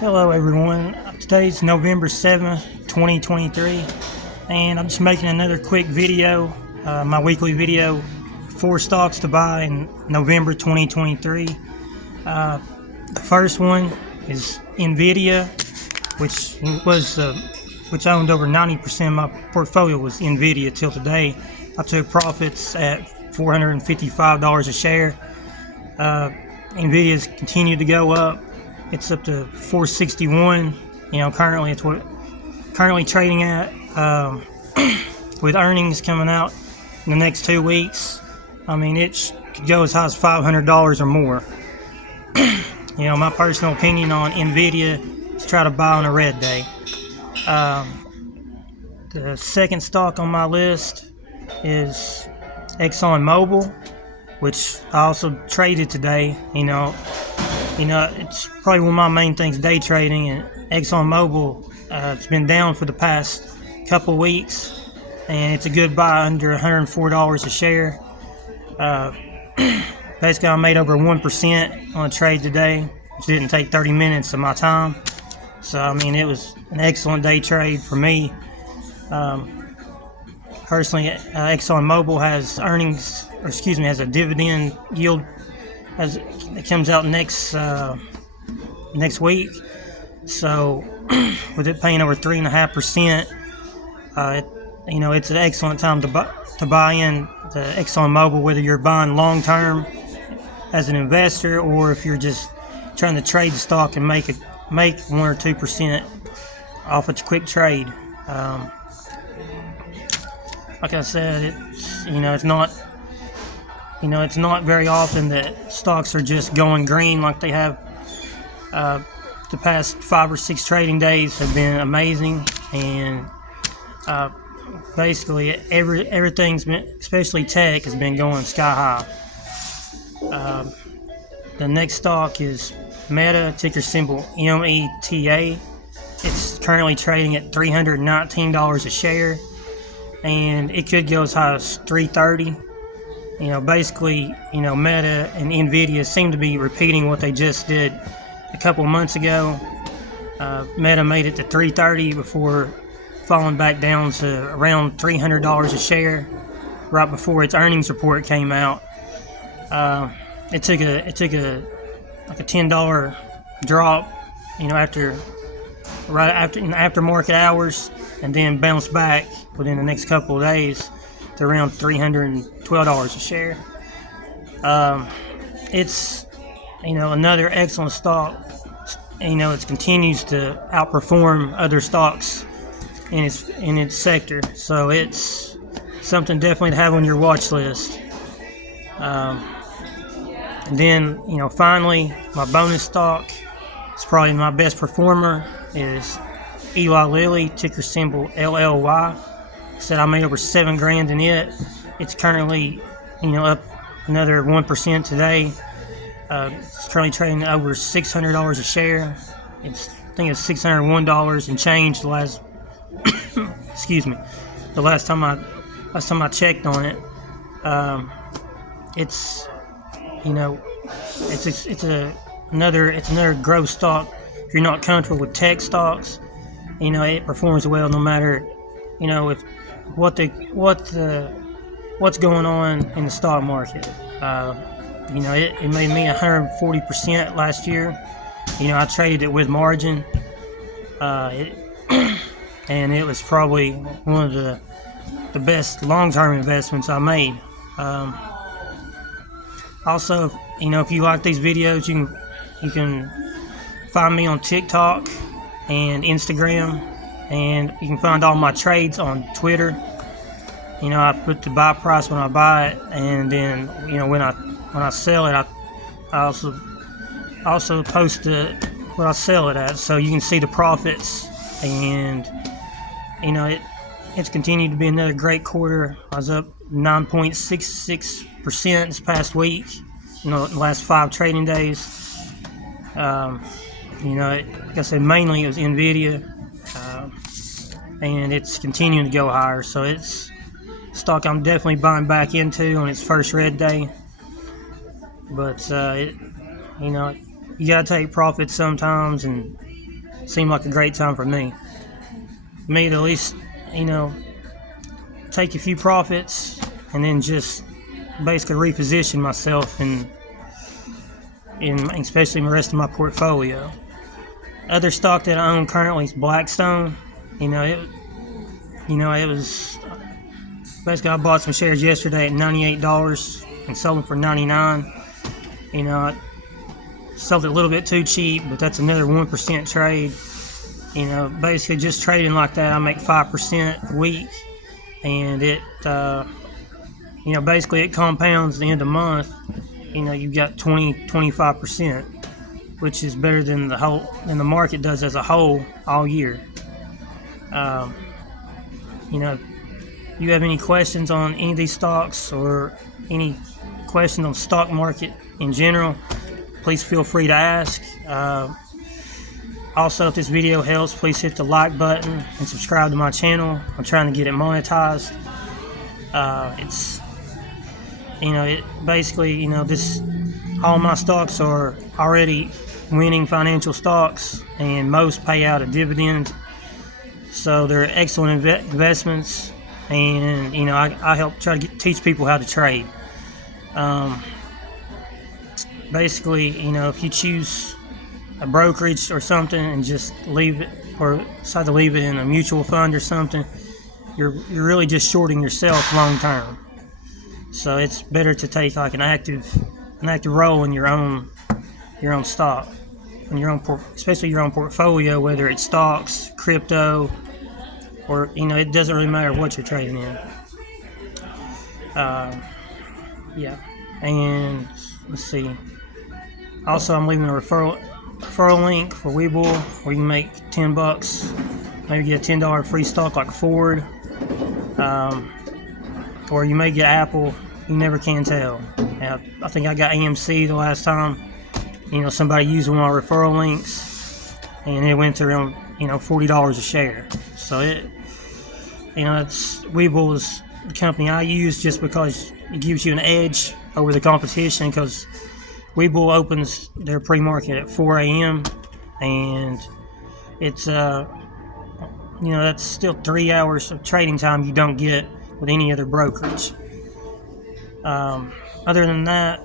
Hello everyone, today's November 7th, 2023, and I'm just making another quick video, my weekly video, 4 stocks to buy in November 2023. The first one is NVDA, which owned over 90% of my portfolio was NVDA till today. I took profits at $455 a share. NVIDIA's continued to go up. It's up to 461. Currently it's what currently trading at. With earnings coming out in the next 2 weeks, it could go as high as $500 or more. My personal opinion on NVIDIA is try to buy on a red day. The second stock on my list is ExxonMobil, which I also traded today. It's probably one of my main things, day trading, and ExxonMobil, it's been down for the past couple weeks, and it's a good buy under $104 a share. Basically, I made over 1% on a trade today, which didn't take 30 minutes of my time. So, it was an excellent day trade for me. Personally, ExxonMobil has has a dividend yield as it comes out next week. So with it paying over 3.5%, it's an excellent time to buy in the ExxonMobil, whether you're buying long term as an investor or if you're just trying to trade the stock and make 1 or 2% off a quick trade. Like I said, it's not very often that stocks are just going green like they have. The past 5 or 6 trading days have been amazing, and basically everything's been, especially tech, has been going sky high. The next stock is Meta, ticker symbol META. It's currently trading at $319 a share, and it could go as high as $330. Basically, Meta and NVIDIA seem to be repeating what they just did a couple of months ago. Meta made it to $330 before falling back down to around $300 a share right before its earnings report came out. It took a $10 drop, after market hours, and then bounced back within the next couple of days to around $312 a share. It's another excellent stock. It continues to outperform other stocks in its sector, so it's something definitely to have on your watch list. And then finally, my bonus stock, it's probably my best performer, is Eli Lilly, ticker symbol LLY. Said I made over $7,000 in it. It's currently, up another 1% today. It's currently trading over $600 a share. I think it's $601 and change the last. The last time I checked on it. It's another growth stock. If you're not comfortable with tech stocks, it performs well no matter if what's going on in the stock market. It made me 140% last year. I traded it with margin, and it was probably one of the best long-term investments I made. Also, if you like these videos, you can find me on TikTok and Instagram, and you can find all my trades on Twitter. I put the buy price when I buy it, and then when I sell it, I also post what I sell it at, so you can see the profits. And it's continued to be another great quarter. I was up 9.66% this past week. The last 5 trading days. Like I said, mainly it was NVIDIA, and it's continuing to go higher. So it's stock I'm definitely buying back into on its first red day. But you gotta take profits sometimes, and seemed like a great time for me. Me to at least, take a few profits and then just basically reposition myself in especially the rest of my portfolio. Other stock that I own currently is Blackstone. It was basically, I bought some shares yesterday at $98 and sold them for $99. I sold it a little bit too cheap, but that's another 1% trade. Basically just trading like that, I make 5% a week, and it, basically it compounds at the end of the month. You've got 25%, which is better than the market does as a whole all year. You have any questions on any of these stocks or any questions on the stock market in general, please feel free to ask. Also, if this video helps, please hit the like button and subscribe to my channel. I'm trying to get it monetized. All my stocks are already winning financial stocks, and most pay out a dividend. So they're excellent investments, and I help try to teach people how to trade. Basically, if you choose a brokerage or something and just leave it, or decide to leave it in a mutual fund or something, you're really just shorting yourself long term. So it's better to take like an active role in your own stock, especially your own portfolio, whether it's stocks, crypto, or it doesn't really matter what you're trading in. And let's see. Also, I'm leaving a referral link for Webull, where you can make $10, maybe get a $10 free stock like Ford, or you may get Apple. You never can tell. I think I got AMC the last time. Somebody used one of my referral links, and it went to around $40 a share. So Webull is the company I use just because it gives you an edge over the competition, because Webull opens their pre-market at 4 a.m. and it's that's still 3 hours of trading time you don't get with any other brokerage. Other than that,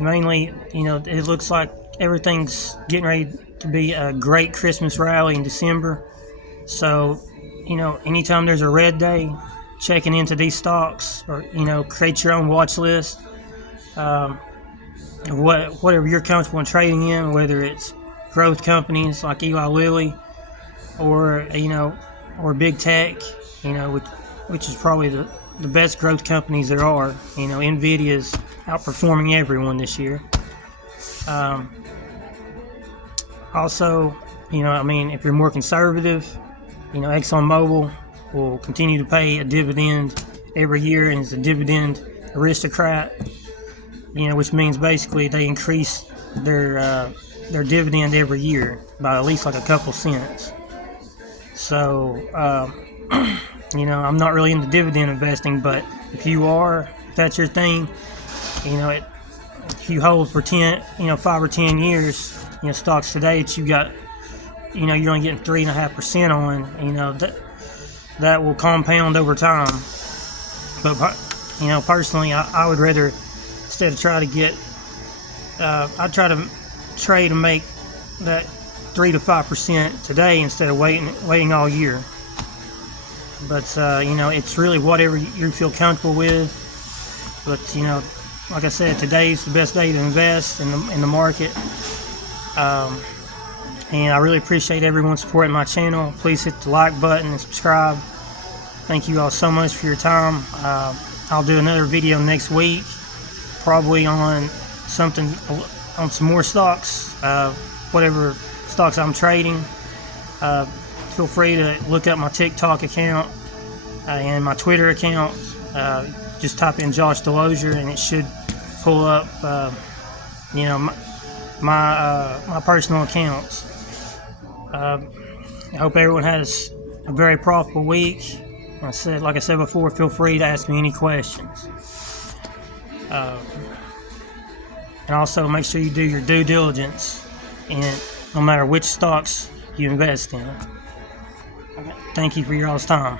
mainly, it looks like everything's getting ready to be a great Christmas rally in December. So, anytime there's a red day, checking into these stocks, or, create your own watch list. Whatever you're comfortable in trading in, whether it's growth companies like Eli Lilly, or big tech, which is probably the best growth companies there are. NVDA is outperforming everyone this year. Also, if you're more conservative, ExxonMobil will continue to pay a dividend every year, and is a dividend aristocrat. Which means basically they increase their dividend every year by at least like a couple cents. So, I'm not really into dividend investing, but if that's your thing, if you hold for 5 or 10 years, stocks today that you got, you're only getting 3.5% on, that will compound over time. But, personally, I would rather, instead of try to get, I'd try to trade and make that 3 to 5% today instead of waiting all year. But it's really whatever you feel comfortable with. But like I said, today's the best day to invest in the market. And I really appreciate everyone supporting my channel. Please hit the like button and subscribe. Thank you all so much for your time. I'll do another video next week, probably on some more stocks, whatever stocks I'm trading. Feel free to look up my TikTok account and my Twitter account. Just type in Josh Delosier and it should pull up my personal accounts. I hope everyone has a very profitable week. Like I said before, feel free to ask me any questions. And also make sure you do your due diligence and no matter which stocks you invest in. Thank you for your all's time.